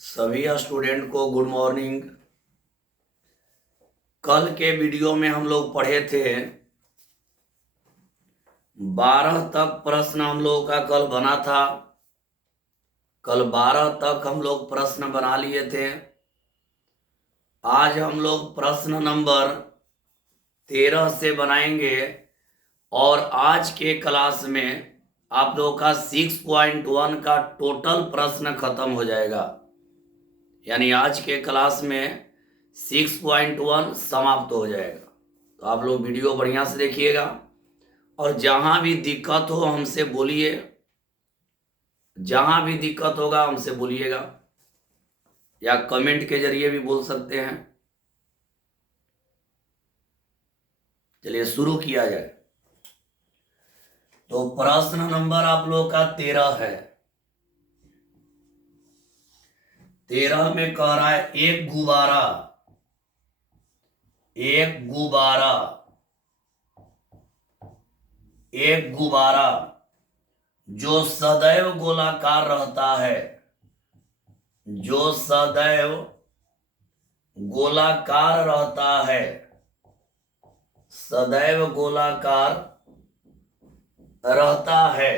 सभी स्टूडेंट को good morning. कल के वीडियो में हम लोग पढ़े थे 12 तक प्रश्न हम लोगों का कल बना था। कल 12 तक हम लोग प्रश्न बना लिए थे। आज हम लोग प्रश्न नंबर 13 से बनाएंगे और आज के क्लास में आप लोगों का 6.1 का टोटल प्रश्न खत्म हो जाएगा। यानी आज के क्लास में 6.1 समाप्त हो जाएगा। तो आप लोग वीडियो बढ़िया से देखिएगा और जहां भी दिक्कत हो हमसे बोलिए। जहां भी दिक्कत होगा हमसे बोलिएगा या कमेंट के जरिए भी बोल सकते हैं। चलिए शुरू किया जाए। तो प्रश्न नंबर आप लोग का 13 है। 13 में कह रहा है एक गुब्बारा जो सदैव गोलाकार रहता है, जो सदैव गोलाकार रहता है, सदैव गोलाकार रहता है,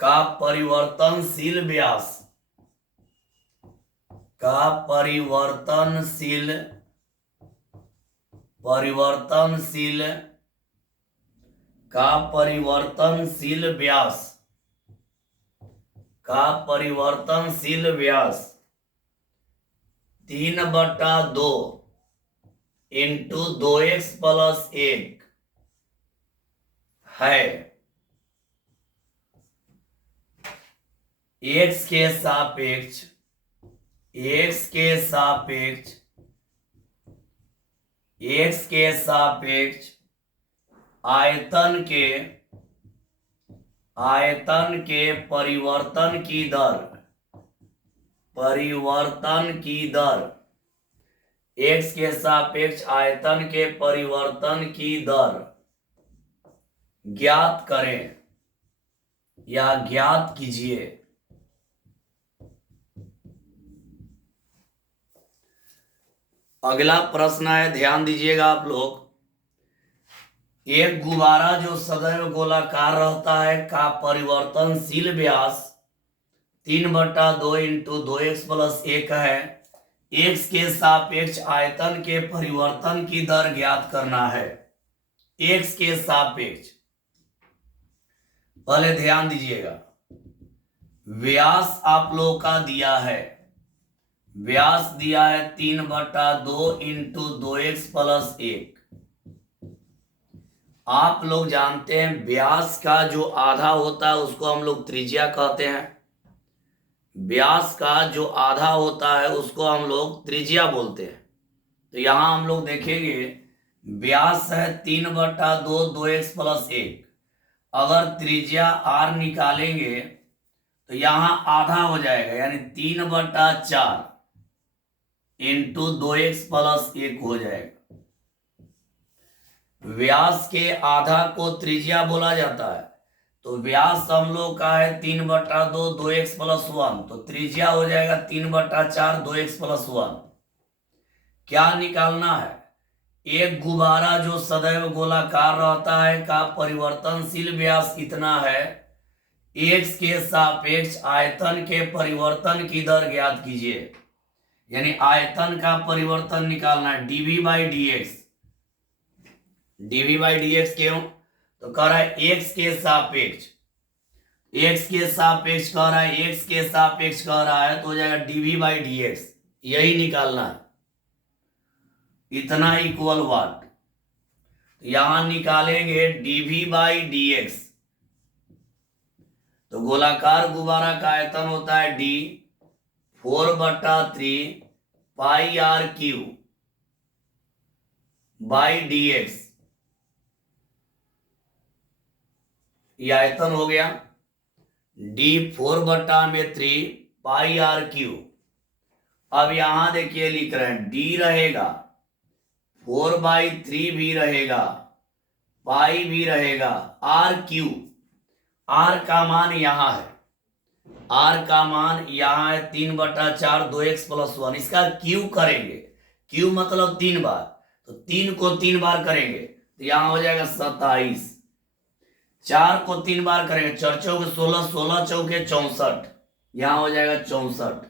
का परिवर्तनशील व्यास, का परिवर्तनशील व्यास, का परिवर्तनशील व्यास 3/2 इंटू 2x प्लस 1 है। x के सापेक्ष आयतन के परिवर्तन की दर x के सापेक्ष आयतन के परिवर्तन की दर ज्ञात करें या ज्ञात कीजिए। अगला प्रश्न है, ध्यान दीजिएगा आप लोग। एक गुब्बारा जो सदैव गोलाकार रहता है का परिवर्तनशील व्यास 3/2 इंटू 2x प्लस 1 है। x के सापेक्ष आयतन के परिवर्तन की दर ज्ञात करना है। x के सापेक्ष, पहले ध्यान दीजिएगा, व्यास आप लोग का दिया है, व्यास दिया है 3/2 इंटू 2x प्लस 1। आप लोग जानते हैं व्यास का जो आधा होता है उसको हम लोग त्रिज्या कहते हैं। व्यास का जो आधा होता है उसको हम लोग त्रिज्या बोलते हैं। तो यहां हम लोग देखेंगे व्यास है 3/2 2x प्लस 1। अगर त्रिज्या r निकालेंगे तो यहां आधा हो जाएगा, यानी 3/4 इंटू 2x प्लस 1 हो जाएगा। व्यास के आधा को त्रिज्या बोला जाता है। तो व्यास हम लोग का है 3/2 2x प्लस 1, तो त्रिज्या हो जाएगा 3/4 2x प्लस 1। क्या निकालना है? एक गुब्बारा जो सदैव गोलाकार रहता है का परिवर्तनशील व्यास इतना है, x के सापेक्ष आयतन के परिवर्तन की दर ज्ञात कीजिए। यानी आयतन का परिवर्तन निकालना है, dv बाई dx। क्यों? तो कह रहा है x के सापेक्ष कह रहा है, x के सापेक्ष कह रहा है तो हो जाएगा dv बाई dx। यही निकालना है, इतना इक्वल व्हाट। तो यहां निकालेंगे dv बाई dx। तो गोलाकार गुब्बारा का आयतन होता है d 4/3 pi r Q by dx। यह आयतन हो गया d 4/3 पाई r क्यू। अब यहां देखिए लिख रहे हैं d रहेगा, 4/3 भी रहेगा, पाई भी रहेगा, r क्यू। आर का मान यहां है, आर का मान यहां है 3/4 2x+1। इसका क्यू करेंगे, क्यू मतलब 3 बार, तो 3 को 3 बार करेंगे तो यहां हो जाएगा 27। 4 को 3 बार करेंगे, 4 चौके 16, 16 चौके 64, यहां हो जाएगा 64।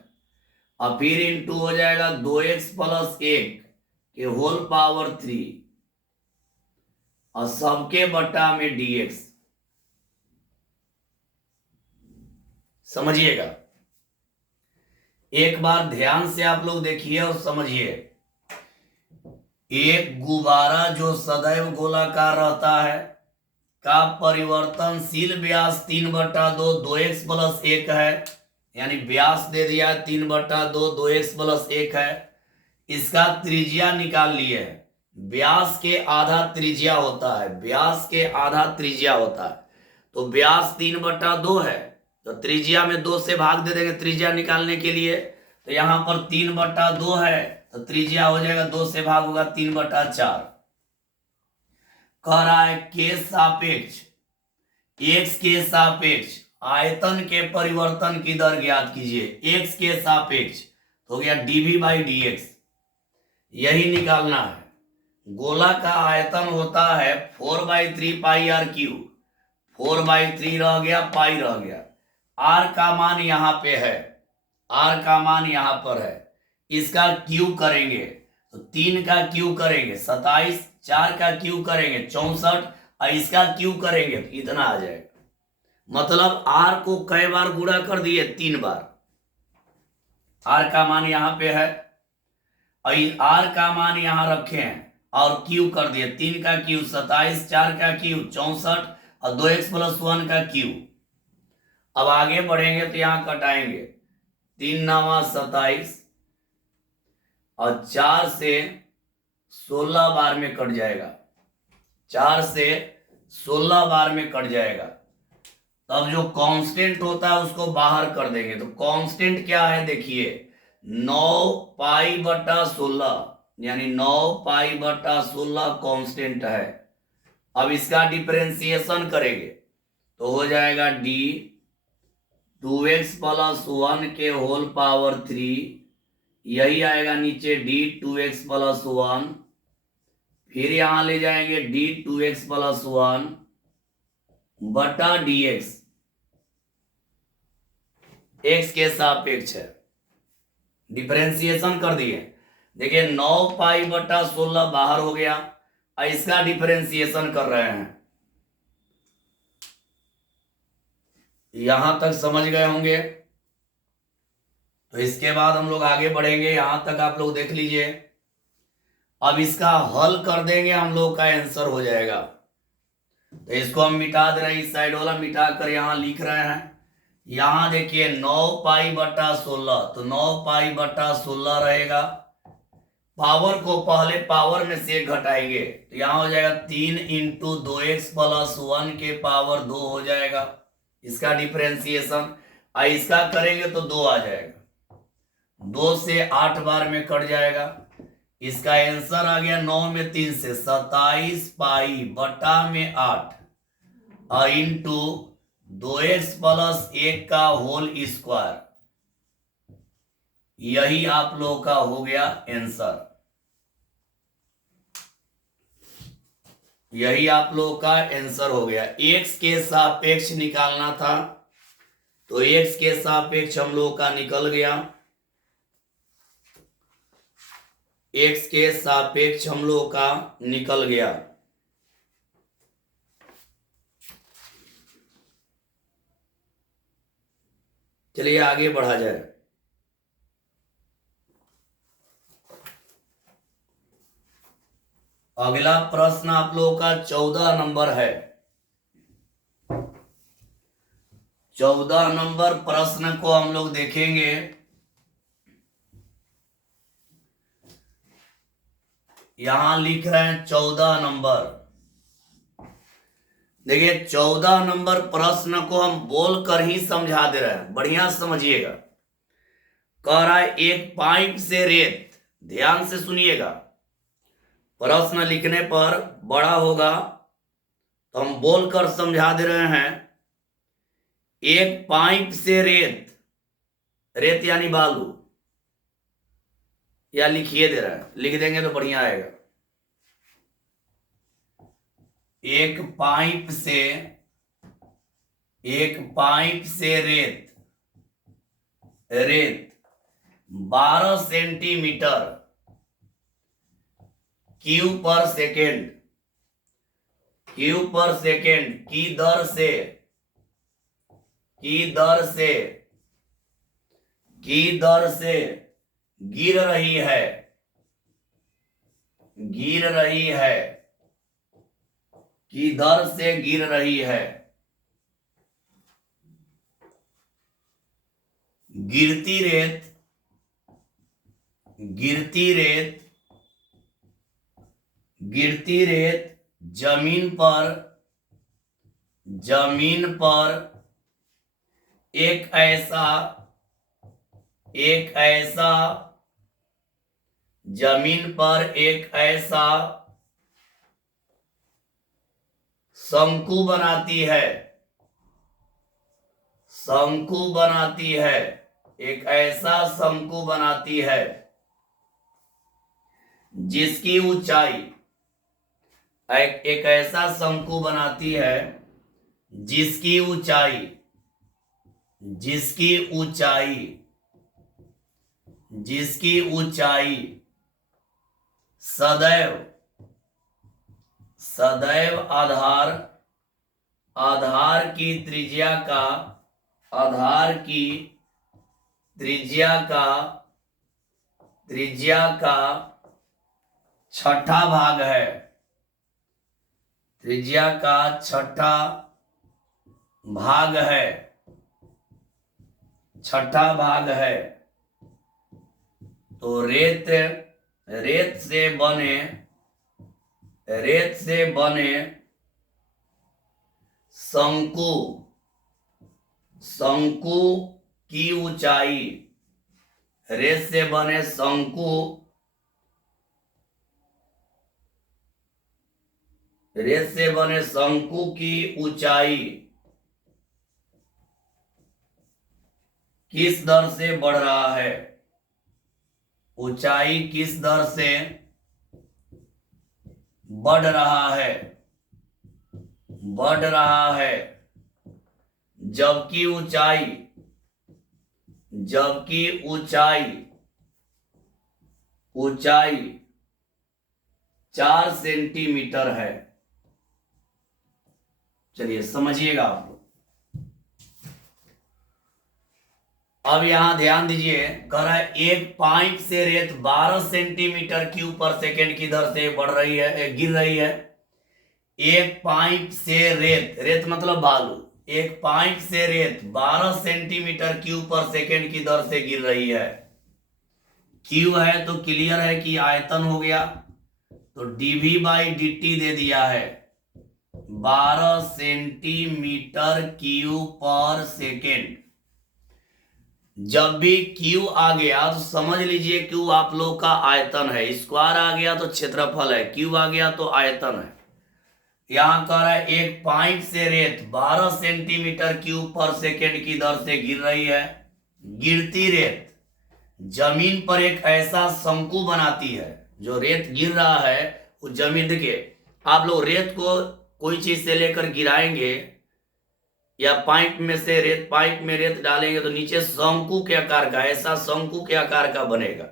और फिर इंटू हो जाएगा 2x+1 के होल पावर 3 और सबके बट्टा में dx। समझिएगा, एक बार ध्यान से आप लोग देखिए और समझिए। एक गुब्बारा जो सदैव गोलाकार रहता है का परिवर्तनशील व्यास 3/2 2x+1 है, यानी व्यास दे दिया 3/2 2x+1 है। इसका त्रिज्या निकाल लिए है, व्यास के आधा त्रिज्या होता है, व्यास के आधा त्रिज्या होता है। तो व्यास 3/2 है, तो त्रिज्या में 2 से भाग दे देंगे त्रिज्या निकालने के लिए। तो यहां पर 3/2 है, तो त्रिज्या हो जाएगा 2 से भाग होगा 3/4। कह रहा है के सापेक्ष, x के सापेक्ष आयतन के परिवर्तन की दर ज्ञात कीजिए। x के सापेक्ष हो गया dv/dx, यही निकालना है। गोला का आयतन होता है 4/3 पाई आर क्यूब, 4/3 रह गया, पाई रह गया। आर का मान यहां पे है, आर का मान यहां पर है। इसका क्यू करेंगे तो 3 का क्यू करेंगे 27, 4 का क्यू करेंगे 64 और इसका क्यू करेंगे तो इतना आ जाएगा। मतलब आर को कई बार गुणा कर दिए, 3 बार। आर का मान यहां पे है और आर का मान यहां रखे हैं और क्यू कर दिए। 3 का क्यू 27, 4 का क्यू 64 और 2x+1 का क्यू। अब आगे बढ़ेंगे तो यहां कटाएंगे, 3 9 27 और 4 से 16 बार में कट जाएगा, 4 से 16 बार में कट जाएगा। तब जो कांस्टेंट होता है उसको बाहर कर देंगे। तो कांस्टेंट क्या है देखिए, 9π/16, यानी 9π/16 कांस्टेंट है। अब इसका डिफरेंशिएशन करेंगे तो हो जाएगा d 2x+1 के होल पावर 3, यही आएगा नीचे d 2x+1, फिर यहां ले जाएंगे d 2x+1 बटा dx, x के सापेक्ष है। डिफरेंशिएशन कर दिए, देखिए 9π/16 बाहर हो गया और इसका डिफरेंशिएशन कर रहे हैं। यहां तक समझ गए होंगे। तो इसके बाद हम लोग आगे बढ़ेंगे, यहां तक आप लोग देख लीजिए। अब इसका हल कर देंगे, हम लोग का आंसर हो जाएगा। तो इसको हम मिटा दे रहे हैं, इस साइड वाला मिटा कर यहां लिख रहे हैं। यहां देखिए 9π/16, तो 9π/16 रहेगा। पावर को पहले पावर में से घटाएंगे तो यहां हो जाएगा 3 × 2x+1 के पावर 2 हो जाएगा। इसका डिफरेंशिएशन इसका करेंगे तो 2 आ जाएगा, 2 से 8 बार में कट जाएगा। इसका आंसर आ गया 9 में 3 से 27π/8 और इंटू 2x+1 का होल स्क्वायर, यही आप लोग का हो गया आंसर। यही आप लोग का आंसर हो गया। x के सापेक्ष निकालना था तो x के सापेक्ष हम लोग का निकल गया, x के सापेक्ष हम लोग का निकल गया। चलिए आगे बढ़ा जाए। अगला प्रश्न आप लोगों का 14 नंबर है। 14 नंबर प्रश्न को हम लोग देखेंगे। यहां लिख रहे हैं 14 नंबर। देखिए 14 नंबर प्रश्न को हम बोलकर ही समझा दे रहे हैं, बढ़िया समझिएगा। कह रहा है एक पाइप से रेत, ध्यान से सुनिएगा, प्रश्न लिखने पर बड़ा होगा तो हम बोलकर समझा दे रहे हैं। एक पाइप से रेत, रेत यानी बालू, या लिखिए दे रहा है, लिख देंगे तो बढ़िया आएगा। एक पाइप से रेत 12 सेंटीमीटर क्यूब पर सेकेंड की दर से गिर रही है की दर से गिर रही है। गिरती रेत जमीन पर एक ऐसा शंकु बनाती है, एक ऐसा शंकु बनाती है जिसकी ऊंचाई, एक ऐसा शंकु बनाती है जिसकी ऊंचाई सदैव आधार की त्रिज्या का छठा भाग है। त्रिज्या का छठा भाग है। तो रेत से बने शंकु की ऊंचाई, रेत से बने शंकु की ऊंचाई किस दर से बढ़ रहा है? ऊंचाई किस दर से बढ़ रहा है? जबकि ऊंचाई 4 सेंटीमीटर है। चलिए समझिएगा आप लोग। अब यहां ध्यान दीजिए, कह रहा है एक पाइप से रेत 12 सेंटीमीटर क्यूब पर सेकेंड की दर से गिर रही है। एक पाइप से रेत मतलब बालू, एक पाइप से रेत 12 सेंटीमीटर क्यूब पर सेकेंड की दर से गिर रही है। क्यू है तो क्लियर है कि आयतन हो गया, तो dv/dt दे दिया है 12 सेंटीमीटर क्यूब पर सेकेंड। जब भी क्यू आ गया तो समझ लीजिए क्यू आप लोग का आयतन है, स्क्वायर आ गया तो क्षेत्रफल है, क्यू आ गया तो आयतन है। यहां कह रहा है एक पाइप से रेत 12 सेंटीमीटर क्यूब पर सेकेंड की दर से गिर रही है। गिरती रेत जमीन पर एक ऐसा शंकु बनाती है, जो रेत गिर रहा है वो जमीन, देखिए आप लोग रेत को कोई चीज से लेकर गिराएंगे या पाइप में रेत डालेंगे तो नीचे शंकु के आकार का, ऐसा शंकु के आकार का बनेगा।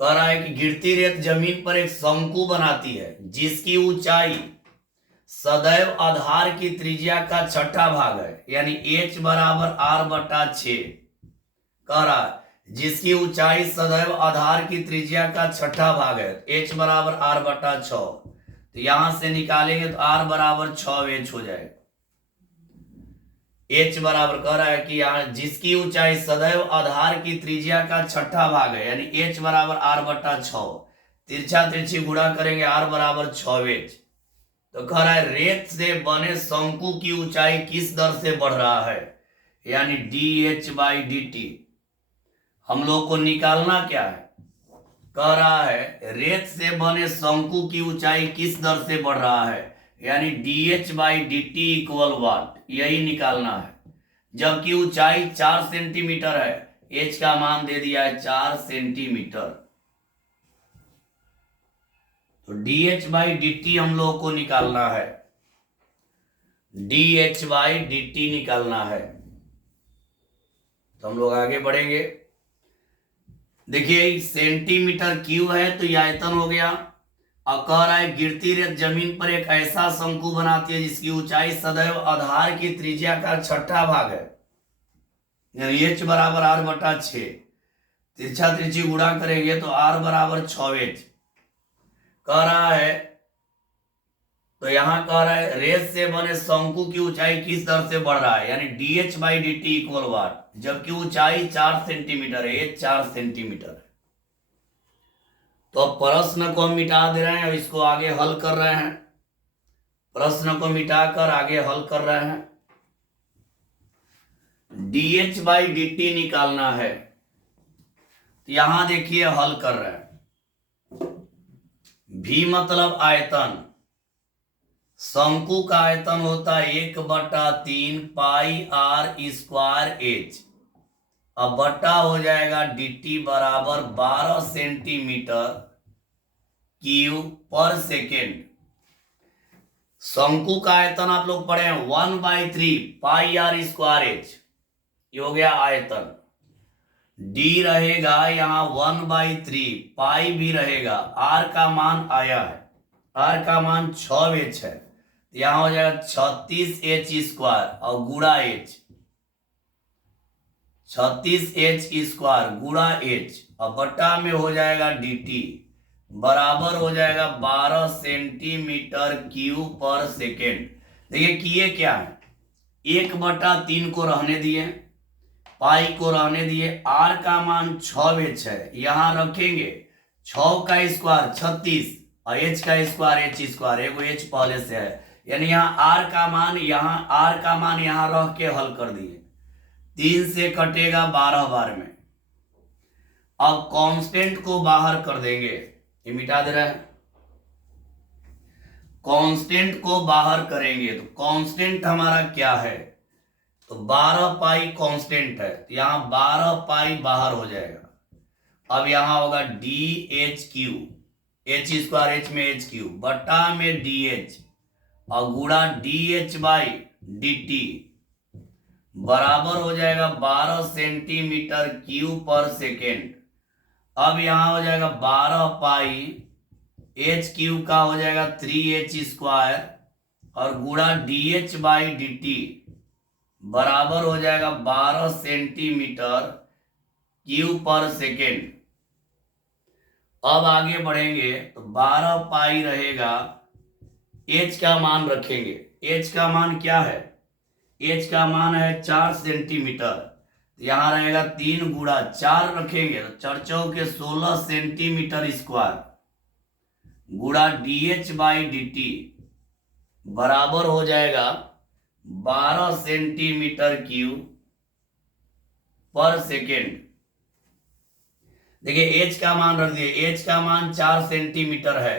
कह रहा है कि गिरती रेत जमीन पर एक शंकु बनाती है जिसकी ऊंचाई सदैव आधार की त्रिज्या का छठा भाग है, यानी h बराबर r/6। कह रहा है जिसकी ऊंचाई सदैव आधार की त्रिज्या का छठा भाग है, h बराबर r/6। तो यहां से निकालेंगे तो r बराबर 6h हो जाएगा। h बराबर कह रहा है कि यहाँ जिसकी ऊंचाई सदैव आधार की त्रिज्या का छठा भाग है, यानी h बराबर r/6। तिरछा तिरछी गुणा करेंगे r बराबर 6h। तो कह रहा है रेत से बने शंकु की ऊंचाई किस दर से बढ़ रहा है, यानी dh/dt। हम लोग को निकालना क्या है? कह रहा है रेत से बने शंकु की ऊंचाई किस दर से बढ़ रहा है, यानी dH/dt इक्वल वाट, यही निकालना है। जबकि ऊंचाई 4 सेंटीमीटर है, h का मान दे दिया है 4 सेंटीमीटर। तो dH/dt हम लोग को निकालना है, dH/dt निकालना है। तो हम लोग आगे बढ़ेंगे। देखिए सेंटीमीटर क्यूब है तो ये आयतन हो गया। अब कह रहा है गिरती रेत जमीन पर एक ऐसा शंकु बनाती है जिसकी ऊंचाई सदैव आधार की त्रिज्या का छठा भाग है, h बराबर r/6। तिरछा तिरछी गुणा करेंगे तो r बराबर 6h कह रहा है। तो यहां कह रहा है रेत से बने शंकु की ऊंचाई किस दर से बढ़ रहा है, यानी dH/dt इक्वल वाट, जबकि ऊंचाई 4 सेंटीमीटर है, 4 सेंटीमीटर है। तो अब प्रश्न को हम मिटा दे रहे हैं और इसको आगे हल कर रहे हैं। प्रश्न को मिटाकर आगे हल कर रहे हैं। dH/dt निकालना है। तो यहां देखिए हल कर रहे हैं। v मतलब आयतन, शंकु का आयतन होता है 1/3 पाई r² h। अब बटा हो जाएगा dt बराबर 12 सेंटीमीटर क्यूब पर सेकेंड। शंकु का आयतन आप लोग पढ़े हैं 1/3 पाई r² h, ये हो गया आयतन। d रहेगा यहाँ 1/3, पाई भी रहेगा, r का मान आया है, r का मान 6h है, यहां हो जाएगा 36h² और गुणा h, 36h² गुणा h, और बटा में हो जाएगा dt बराबर हो जाएगा 12 सेंटीमीटर क्यूब पर सेकेंड। देखिए किए क्या है, 1/3 को रहने दिए, पाई को रहने दिए, r का मान 6h है, यहां रखेंगे 6 का स्क्वायर 36 और h का स्क्वायर h², एगो h पहले से है, यानी यहाँ r का मान यहाँ रख के हल कर दिए। 3 से कटेगा 12 बार में। अब कांस्टेंट को बाहर कर देंगे, ये मिटा दे रहा है। कांस्टेंट को बाहर करेंगे तो कांस्टेंट हमारा क्या है, तो 12 पाई कांस्टेंट है, तो यहाँ 12 पाई बाहर हो जाएगा। अब यहाँ होगा dH³ h² h में h³ बटा में dH और गुणा dH/dt बराबर हो जाएगा 12 सेंटीमीटर क्यूब पर सेकेंड। अब यहां हो जाएगा 12 पाई h³ का हो जाएगा 3h² और गुणा dH/dt बराबर हो जाएगा 12 सेंटीमीटर क्यूब पर सेकेंड। अब आगे बढ़ेंगे तो 12 पाई रहेगा, h का मान रखेंगे, h का मान क्या है, h का मान है 4 सेंटीमीटर, यहां रहेगा 3 गुणा 4 रखेंगे तो 4 चौके 16 सेंटीमीटर स्क्वायर गुणा dH/dt बराबर हो जाएगा 12 सेंटीमीटर क्यूब पर सेकेंड। देखिए h का मान रख दिए, h का मान 4 सेंटीमीटर है,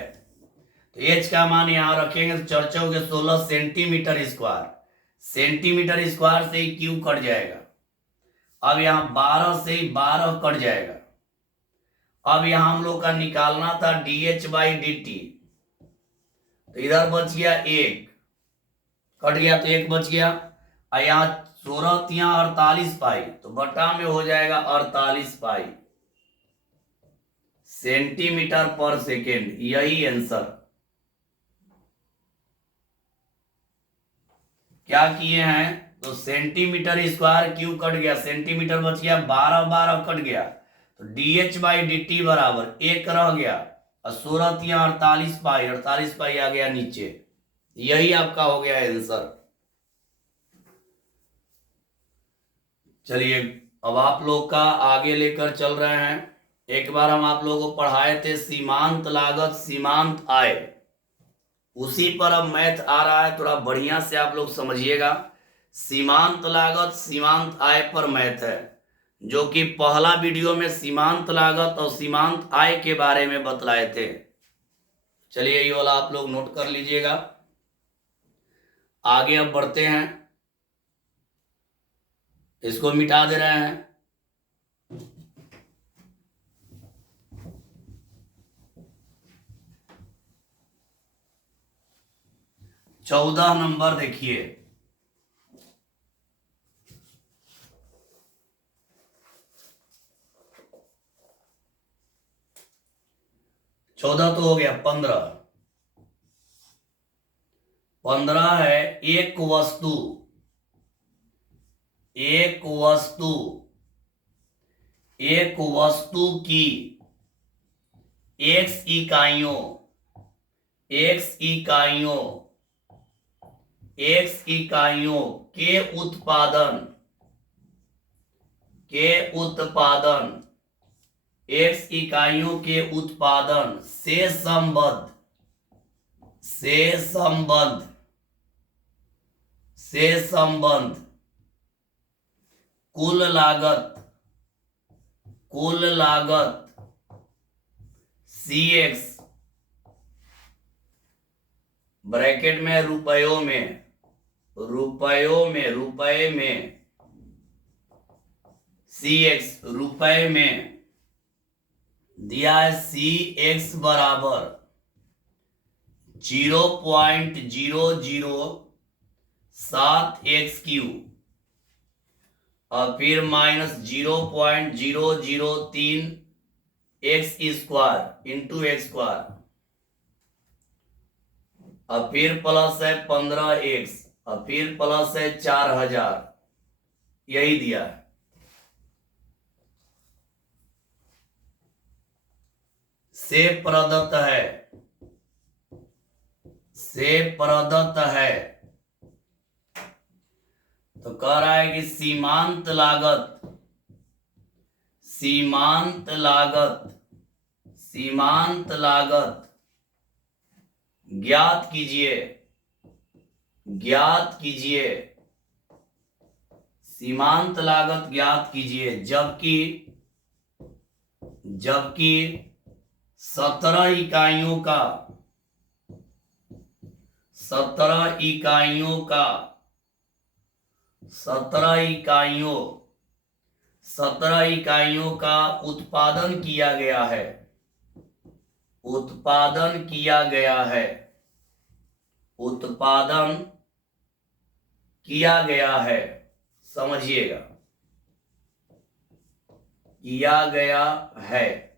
तो h का मान यहां रखेंगे तो 4 चौके 16 सेंटीमीटर स्क्वायर, सेंटीमीटर स्क्वायर से ही क्यूब कट जाएगा। अब यहाँ 12 से ही 12 कट जाएगा। अब यहाँ हम लोग का निकालना था dH/dt, तो इधर बच गया 1, कट गया तो 1 बच गया, और यहाँ 16 48 पाई, तो बटा में हो जाएगा 48 पाई सेंटीमीटर पर सेकेंड, यही आंसर। क्या किए हैं, तो सेंटीमीटर स्क्वायर क्यूब कट गया, सेंटीमीटर बच गया, 12 12 कट गया, तो dH/dt बराबर 1 रह गया और 16 48 पाई, 48 पाई आ गया नीचे, यही आपका हो गया आंसर। चलिए अब आप लोग का आगे लेकर चल रहे हैं। एक बार हम आप लोगों को पढ़ाए थे सीमांत लागत सीमांत आय, उसी पर अब मैथ आ रहा है, थोड़ा बढ़िया से आप लोग समझिएगा। सीमांत लागत सीमांत आय पर मैथ है, जो कि पहला वीडियो में सीमांत लागत और सीमांत आय के बारे में बतलाए थे। चलिए ये वाला आप लोग नोट कर लीजिएगा। आगे अब बढ़ते हैं, इसको मिटा दे रहे हैं। चौदह नंबर देखिए, चौदह तो हो गया, 15। 15 है एक वस्तु, एक वस्तु, एक वस्तु की x इकाइयों, x इकाइयों, x इकाइयों के उत्पादन, के उत्पादन, x इकाइयों के उत्पादन से संबद्ध, से संबद्ध, से संबद्ध कुल लागत, कुल लागत CX ब्रैकेट में रुपयों में, रुपयों में, रुपए में, CX रुपए में दिया है। CX बराबर 0.007x³ और फिर माइनस 0.003x² इंटू x², और फिर प्लस है 15x, और फिर प्लस है 4000, यही दिया है। से प्रदत्त है, से प्रदत्त है, तो कह रहा है कि सीमांत लागत, सीमांत लागत, सीमांत लागत ज्ञात कीजिए, ज्ञात कीजिए, सीमांत लागत ज्ञात कीजिए, जबकि, जबकि 17 इकाइयों का, 17 इकाइयों का, 17 इकाइयों, 17 इकाइयों का उत्पादन किया गया है, उत्पादन किया गया है, उत्पादन किया गया है, समझिएगा, किया गया है।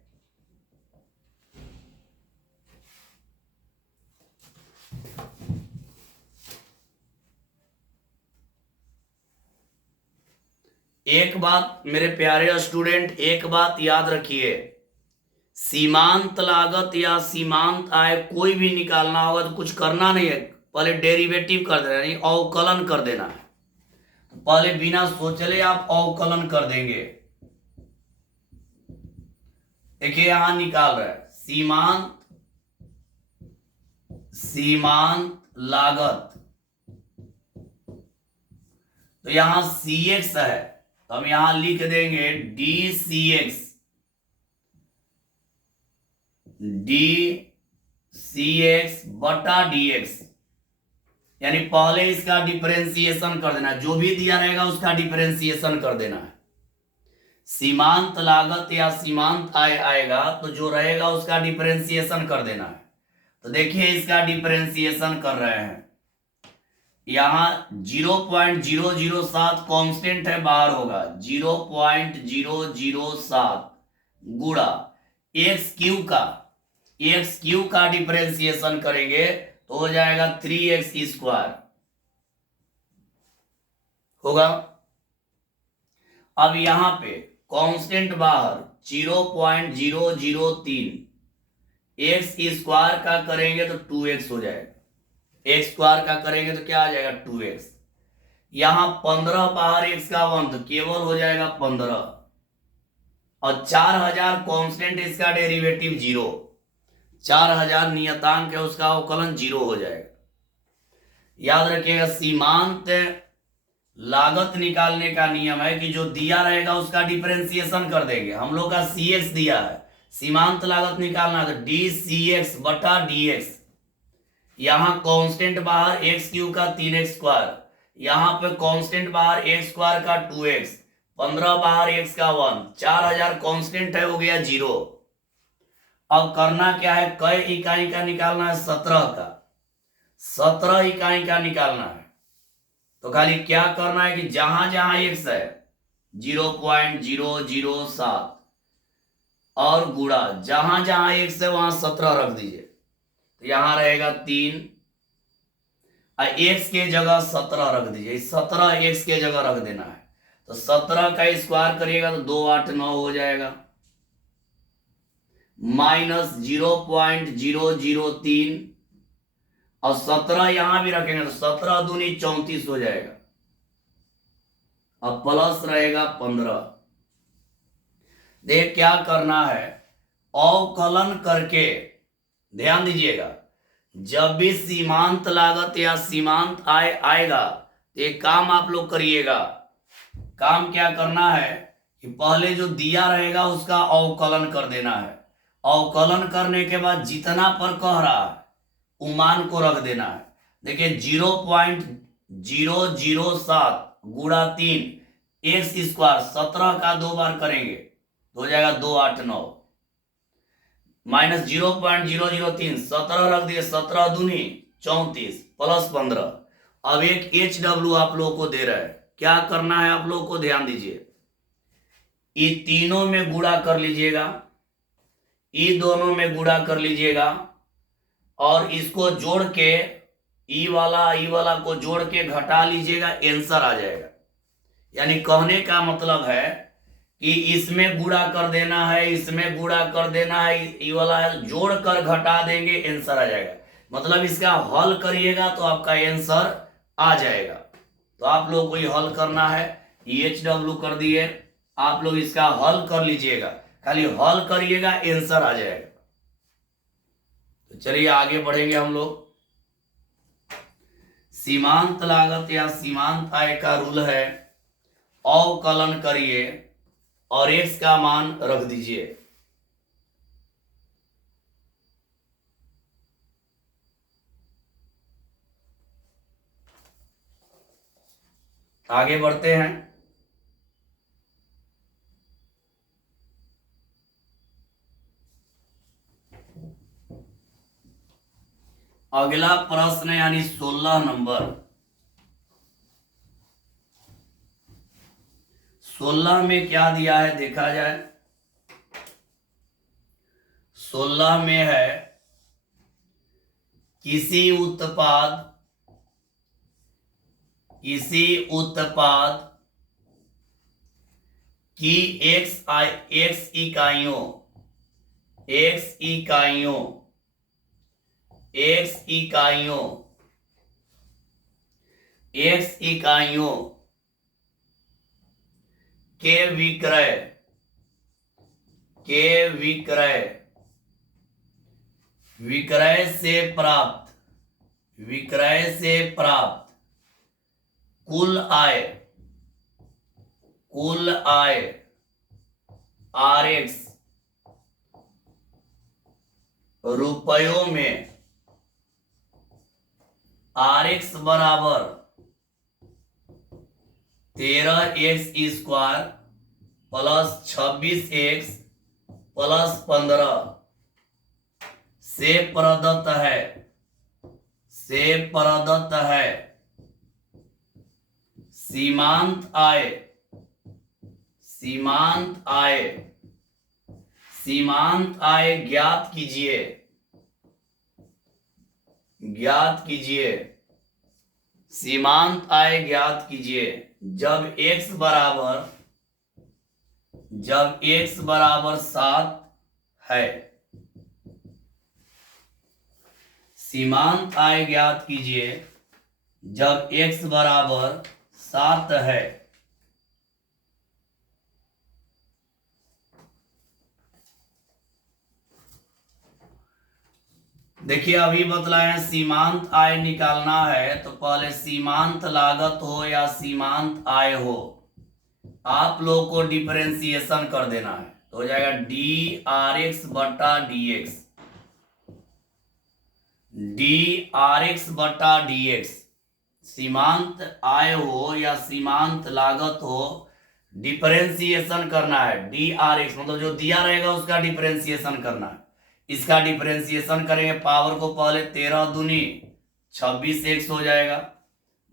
एक बात मेरे प्यारे स्टूडेंट, एक बात याद रखिए, सीमांत लागत या सीमांत आय कोई भी निकालना होगा तो कुछ करना नहीं है, पहले डेरिवेटिव कर देना, यानी अवकलन कर देना है। तो पहले बिना सोचले आप अवकलन कर देंगे। देखिए यहां निकाल रहा है सीमांत, सीमांत लागत, तो यहां CX है, तो हम यहां लिख देंगे DCX, DCX बटा DX, यानी पहले इसका डिफरेंशिएशन कर देना है, जो भी दिया रहेगा उसका डिफरेंशिएशन कर देना है। सीमांत लागत या सीमांत आय आएगा तो जो रहेगा उसका डिफरेंशिएशन कर देना है। तो देखिए इसका डिफरेंशिएशन कर रहे हैं, यहां 0.007 कांस्टेंट है, बाहर होगा 0.007 गुणा x³ का, x³ का डिफरेंशिएशन करेंगे तो हो जाएगा 3x² होगा। अब यहां पे कांस्टेंट बाहर 0.003, x² का करेंगे तो 2x हो जाएगा, x² का करेंगे तो क्या आ जाएगा 2x, यहां 15 बाहर x का 1 तो केवल हो जाएगा 15, और 4000 कांस्टेंट, इसका डेरिवेटिव 0, 4000 नियतांक है उसका अवकलन 0 हो जाएगा। याद रखिएगा सीमांत लागत निकालने का नियम है कि जो दिया रहेगा उसका डिफरेंशिएशन कर देंगे। हम लोग का CX दिया है, सीमांत लागत निकालना तो DCX बटा DX, यहां कांस्टेंट बाहर एक्स क्यू का 3x², यहां पे कांस्टेंट बाहर x² का 2x, 15 बाहर x का 1, 4000 कांस्टेंट है, हो गया 0। अब करना क्या है, कई इकाई का निकालना है, 17 का, 17 इकाई का निकालना है। तो खाली क्या करना है कि जहां जहां x है 0.007 और गुणा, जहां जहां x है वहां 17 रख दीजिए। तो यहां रहेगा 3, x के जगह 17 रख दीजिए, 17 x के जगह रख देना है। तो 17 का स्क्वायर करिएगा तो 289 हो जाएगा, माइनस 0.003, और 17 यहां भी रखेंगे तो 17 दूनी 34 हो जाएगा, अब प्लस रहेगा 15। देख क्या करना है, अवकलन करके, ध्यान दीजिएगा, जब भी सीमांत लागत या सीमांत आय आएगा तो एक काम आप लोग करिएगा। काम क्या करना है कि पहले जो दिया रहेगा उसका अवकलन कर देना है। अवकलन करने के बाद जितना पर कह रहा है मान को रख देना है। देखिए 0.007 गुणा 3 x², 17 का 2 बार करेंगे तो हो जाएगा 289, माइनस 0.003, 17 रख दिए, 17 दूनी 34 प्लस 15। अब एक HW आप लोगों को दे रहा है, क्या करना है आप लोगों को ध्यान दीजिए, ये तीनों में गुणा कर लीजिएगा, ये दोनों में गुणा कर लीजिएगा, और इसको जोड़ के ई वाला को जोड़ के घटा लीजिएगा, आंसर आ जाएगा। यानी कहने का मतलब है कि इसमें गुणा कर देना है, इसमें गुणा कर देना है, ई वाला जोड़ कर घटा देंगे, आंसर आ जाएगा। मतलब इसका हल करिएगा तो आपका आंसर आ जाएगा। तो आप लोग को ये हल करना है, HW कर दिए, आप लोग इसका हल कर लीजिएगा, खाली हल करिएगा आंसर आ जाएगा। तो चलिए आगे बढ़ेंगे हम लोग। सीमांत लागत या सीमांत आय का रूल है, अवकलन करिए और x का मान रख दीजिए। आगे बढ़ते हैं। अगला प्रश्न यानी 16 नंबर, 16 में क्या दिया है देखा जाए। 16 में है किसी उत्पाद की x इकाइयों के विक्रय से प्राप्त कुल आय RX रुपयों में, RX बराबर 13x² प्लस 26x प्लस 15 से प्रदत्त है। सीमांत आय ज्ञात कीजिए। सीमांत आय ज्ञात कीजिए जब x बराबर 7 है। सीमांत आय ज्ञात कीजिए जब x बराबर 7 है। देखिए अभी बतलाएं, सीमांत आय निकालना है तो पहले सीमांत लागत हो या सीमांत आय हो, आप लोग को डिफरेंशिएशन कर देना है। तो हो जाएगा DRX बटा DX। डी आर एक्स बटा डी एक्स। सीमांत आय हो या सीमांत लागत हो, डिफरेंशिएशन करना है। डी आर एक्स मतलब जो दिया रहेगा उसका डिफरेंशिएशन करना है। इसका डिफरेंशिएशन करेंगे, पावर को पहले 13 दूनी 26 एक्स हो जाएगा।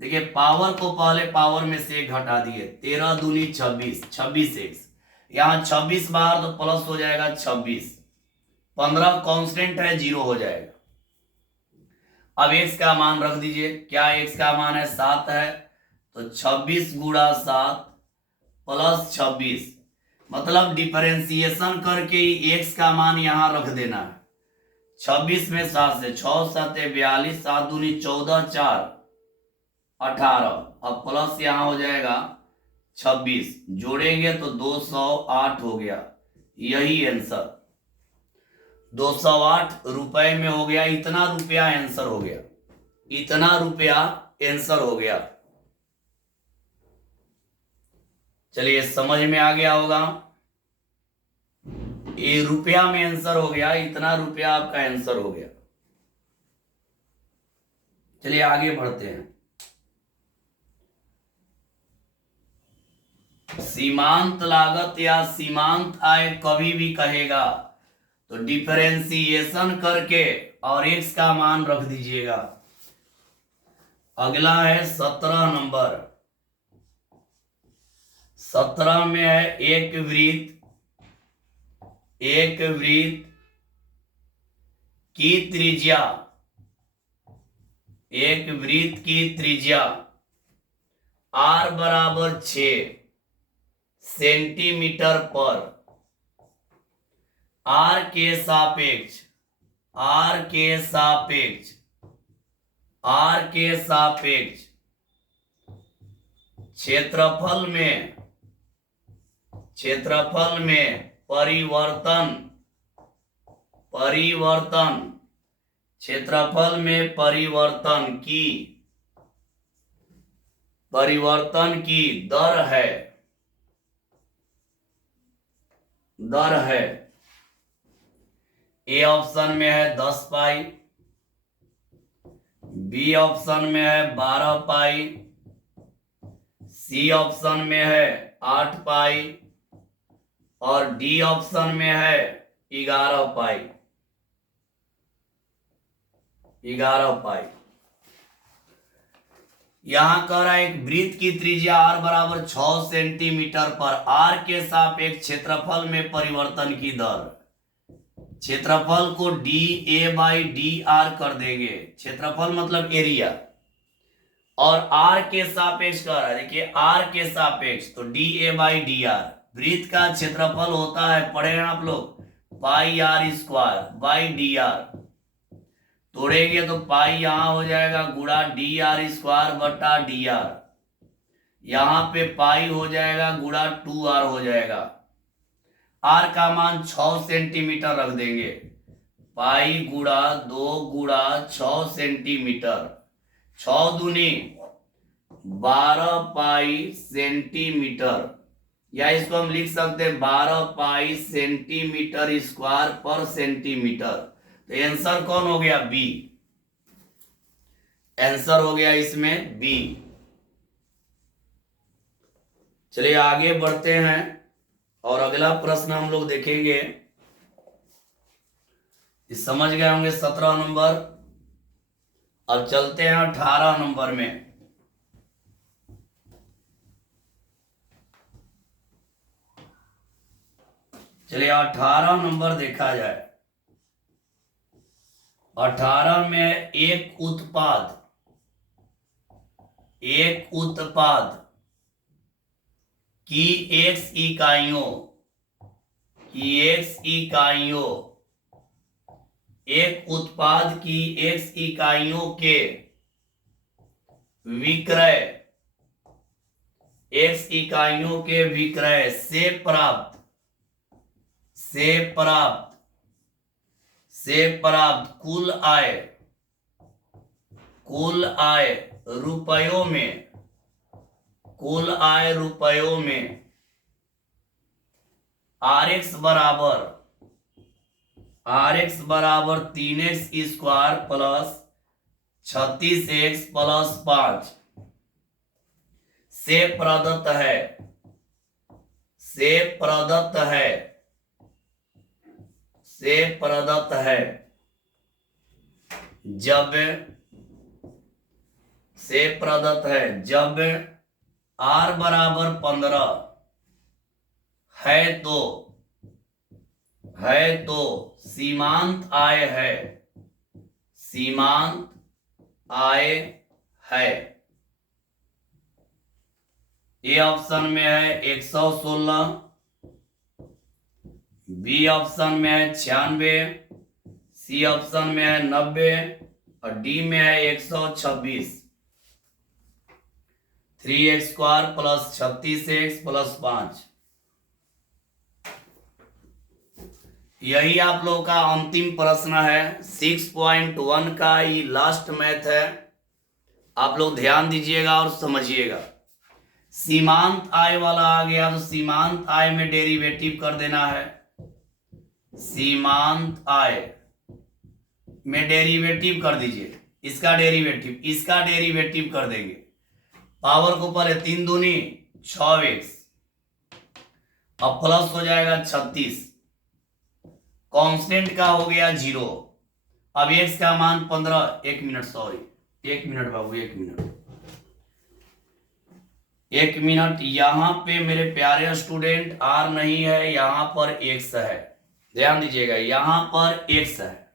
देखिए पावर को पहले पावर में से 1 घटा दिए, 13 दूनी 26, 26 एक्स। यहाँ 26 बार तो प्लस हो जाएगा 26, 15 कांस्टेंट है, 0 हो जाएगा। अब x का मान रख दीजिए, क्या x का मान है 7 है, तो 26 गुणा 7 प्लस 26, मतलब डिफरेंशिएशन करके ही x का मान यहां रख देना है। 26 में 7 से 6 7 42, 7 दूनी 14, 4 18, अब प्लस यहां हो जाएगा 26, जोड़ेंगे तो 208 हो गया। यही आंसर 208 रुपए में हो गया। इतना रुपया आंसर हो गया, इतना रुपया आंसर हो गया। चलिए समझ में आ गया होगा, ये रुपया में आंसर हो गया, इतना रुपया आपका आंसर हो गया। चलिए आगे बढ़ते हैं। सीमांत लागत या सीमांत आय कभी भी कहेगा तो डिफरेंशिएशन करके और x का मान रख दीजिएगा। अगला है 17 नंबर। 17 में है एक वृत्त की त्रिज्या, एक वृत्त की त्रिज्या r बराबर 6 सेंटीमीटर पर r के सापेक्ष क्षेत्रफल में परिवर्तन की दर है। ए ऑप्शन में है 10 पाई, बी ऑप्शन में है 12 पाई, सी ऑप्शन में है 8 पाई और डी ऑप्शन में है 11 पाई। 11 पाई। यहां कह रहा है एक वृत्त की त्रिज्या r बराबर 6 सेंटीमीटर पर r के सापेक्ष क्षेत्रफल में परिवर्तन की दर। क्षेत्रफल को dA बाई dr कर देंगे, क्षेत्रफल मतलब एरिया, और r के सापेक्ष कर रहा है। देखिए r के सापेक्ष तो dA बाई dr। वृत्त का क्षेत्रफल होता है, पढ़े हैं आप लोग, पाई r स्क्वायर बाई dr। तोड़ेंगे तो पाई यहां हो जाएगा गुणा dr स्क्वायर बटा dr, यहां पे पाई हो जाएगा गुणा 2r हो जाएगा। r का मान 6 सेंटीमीटर रख देंगे, पाई गुणा 2 गुणा 6 सेंटीमीटर, 6 दूनी 12 पाई सेंटीमीटर, या इसको हम लिख सकते हैं 12 पाई सेंटीमीटर स्क्वायर पर सेंटीमीटर। तो आंसर कौन हो गया? बी। आंसर हो गया इसमें बी। चलिए आगे बढ़ते हैं और अगला प्रश्न हम लोग देखेंगे। इस समझ गए होंगे 17 नंबर। अब चलते हैं 18 नंबर में। चलिए 18 नंबर देखा जाए। 18 में एक उत्पाद की x इकाइयों एक उत्पाद की x इकाइयों के विक्रय से प्राप्त कुल आय रुपयों में rx बराबर 3x square plus 36x plus 5 से प्रदत्त है, से प्रदत्त है, से प्रदत्त है जब, से प्रदत्त है जब r बराबर 15 है तो सीमांत आय है, सीमांत आय है। ए ऑप्शन में है 116, बी ऑप्शन में है 96, सी ऑप्शन में है 90 और डी में है 126। 3x square plus 36x plus 5, यही आप लोगों का अंतिम प्रश्न है 6.1 का। ये लास्ट मैथ है, आप लोग ध्यान दीजिएगा और समझिएगा। सीमांत आय वाला आ गया तो सीमांत आय में डेरिवेटिव कर देना है, सीमांत आय में डेरिवेटिव कर दीजिए, इसका डेरिवेटिव, इसका डेरिवेटिव कर देंगे। पावर को पहले 3 दूनी 6x, अब प्लस हो जाएगा 36, कांस्टेंट का हो गया 0, अब x का मान 15, 1 मिनट, सॉरी 1 मिनट बाबू, 1 मिनट, 1 मिनट। यहां पे मेरे प्यारे स्टूडेंट r नहीं है, यहां पर x है, ध्यान दीजिएगा, यहां पर x है,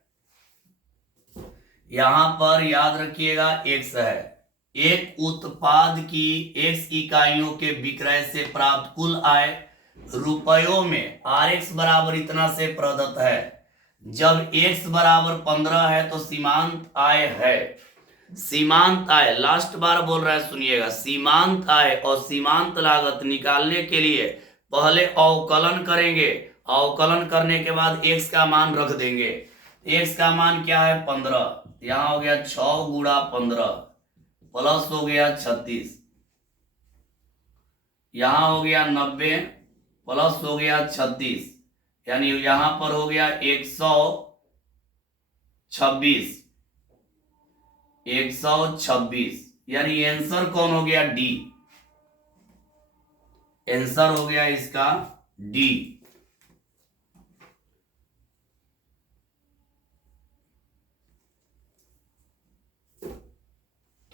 यहां पर याद रखिएगा x है। एक उत्पाद की x इकाइयों के विक्रय से प्राप्त कुल आय रुपयों में rx बराबर इतना से प्रदत्त है। जब x बराबर 15 है तो सीमांत आय है, सीमांत आय लास्ट बार बोल रहा है, सुनिएगा। सीमांत आय और सीमांत लागत निकालने के लिए पहले अवकलन करेंगे, अवकलन करने के बाद x का मान रख देंगे। x का मान क्या है 15, यहां हो गया 6 गुणा 15 प्लस हो गया 36, यहां हो गया 90 प्लस हो गया 36, यानी यहां पर हो गया 126, 126, यानी आंसर कौन हो गया डी, आंसर हो गया इसका डी।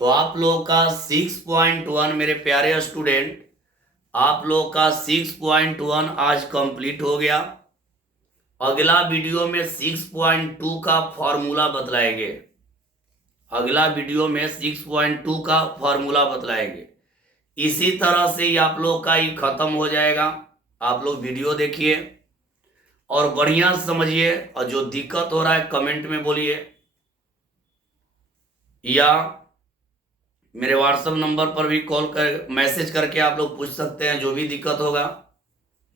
तो आप लोगों का 6.1 मेरे प्यारे स्टूडेंट, आप लोगों का 6.1 आज कंप्लीट हो गया। अगला वीडियो में 6.2 का फॉर्मूला बतलाएंगे, अगला वीडियो में 6.2 का फॉर्मूला बतलाएंगे। इसी तरह से ही आप लोग का ये खत्म हो जाएगा। आप लोग वीडियो देखिए और बढ़िया समझिए, और जो दिक्कत हो रहा है कमेंट में बोलिए, या मेरे व्हाट्सएप नंबर पर भी कॉल कर, मैसेज करके आप लोग पूछ सकते हैं। जो भी दिक्कत होगा,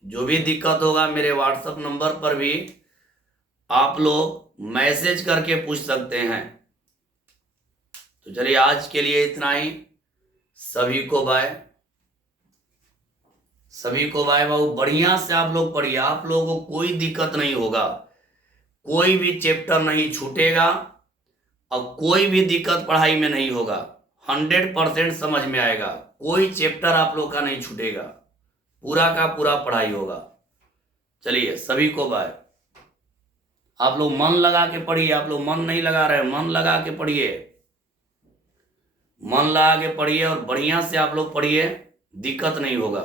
जो भी दिक्कत होगा मेरे व्हाट्सएप नंबर पर भी आप लोग मैसेज करके पूछ सकते हैं। तो चलिए आज के लिए इतना ही, सभी को बाय, सभी को बाय बाबू। बढ़िया से आप लोग पढ़िए, आप लोगों को कोई दिक्कत नहीं होगा, कोई भी चैप्टर नहीं छूटेगा और कोई भी दिक्कत पढ़ाई में नहीं होगा। 100% समझ में आएगा, कोई चैप्टर आप लोग का नहीं छूटेगा, पूरा का पूरा पढ़ाई होगा। चलिए सभी को बाय। आप लोग मन लगा के पढ़िए, आप लोग मन नहीं लगा रहे, मन लगा के पढ़िए, मन लगा के पढ़िए और बढ़िया से आप लोग पढ़िए, दिक्कत नहीं होगा।